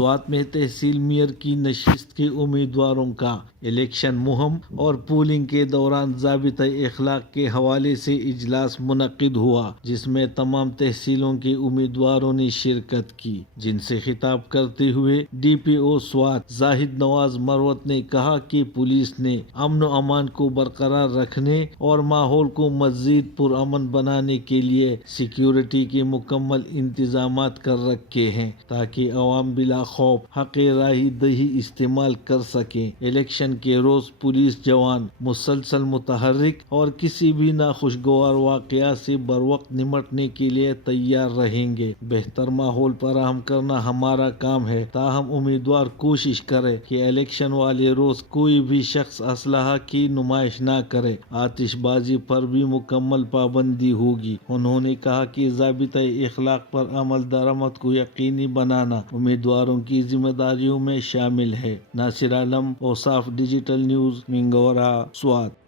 سوات میں تحصیل میئر کی نشست کے امیدواروں کا الیکشن مہم اور پولنگ کے دوران ضابطہ اخلاق کے حوالے سے اجلاس منعقد ہوا، جس میں تمام تحصیلوں کے امیدواروں نے شرکت کی، جن سے خطاب کرتے ہوئے ڈی پی او سوات زاہد نواز مروت نے کہا کہ پولیس نے امن و امان کو برقرار رکھنے اور ماحول کو مزید پرامن بنانے کے لیے سیکیورٹی کے مکمل انتظامات کر رکھے ہیں تاکہ عوام بلا خوف حق رائے دہی استعمال کر سکیں۔ الیکشن کے روز پولیس جوان مسلسل متحرک اور کسی بھی ناخوشگوار واقعہ سے بروقت نمٹنے کے لیے تیار رہیں گے۔ بہتر ماحول فراہم کرنا ہمارا کام ہے، تاہم امیدوار کوشش کرے کہ الیکشن والے روز کوئی بھی شخص اسلحہ کی نمائش نہ کرے۔ آتش بازی پر بھی مکمل پابندی ہوگی۔ انہوں نے کہا کہ ضابطۂ اخلاق پر عمل درآمد کو یقینی بنانا امیدواروں کی ذمہ داریوں میں شامل ہے۔ ناصر عالم، اوصاف ڈیجیٹل نیوز، منگورا، سوات۔